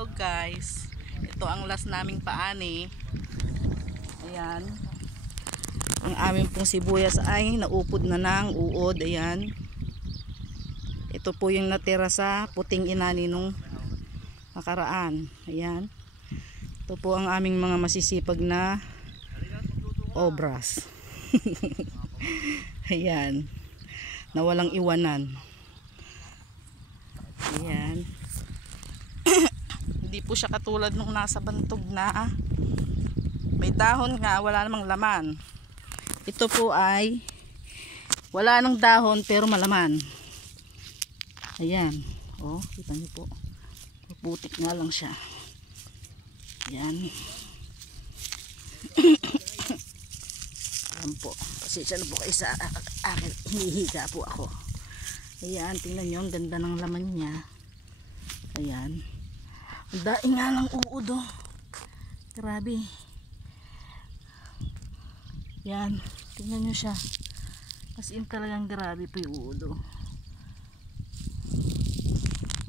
Hello guys, ito ang last naming paani. Ayan, ang aming pong sibuyas ay naupod na ng uod. Ayan, ito po yung natira sa puting inani nung nakaraan. Ayan, ito po ang aming mga masisipag na obras. Ayan, na walang iwanan. Ayan. Hindi po siya katulad nung nasa bantog na may dahon nga, wala namang laman. Ito po ay wala nang dahon pero malaman. Ayan, oh, kita niyo po, putik nga lang siya. Ayan. Ayan po, pasensya na po kayo sa akin, hinihiga po ako. Ayan, tingnan nyo, ang ganda ng laman niya. Ayan, ang daing nga lang uod, oh. Grabe. Yan, tingnan nyo siya. As in talagang grabe po yung uod, oh.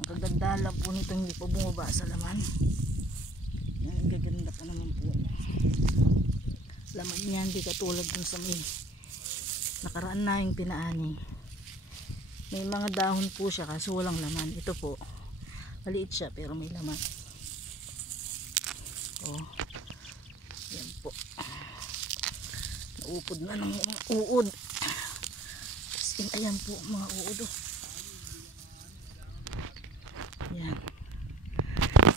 Ang kaganda lang po nito, hindi pa bumaba sa laman. Yan, ang gaganda pa naman po niya. Laman niya, hindi katulad dun sa may nakaraan na yung pinaani. May mga dahon po siya kaso walang laman. Ito po, maliit siya pero may laman. Oh, yan po. Naupod na ng mga uod. Ayan po mga uod, oh. Yan.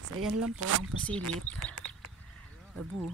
So yan lang po ang pasilip. Babu.